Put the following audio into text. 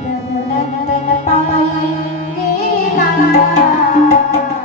Thank you.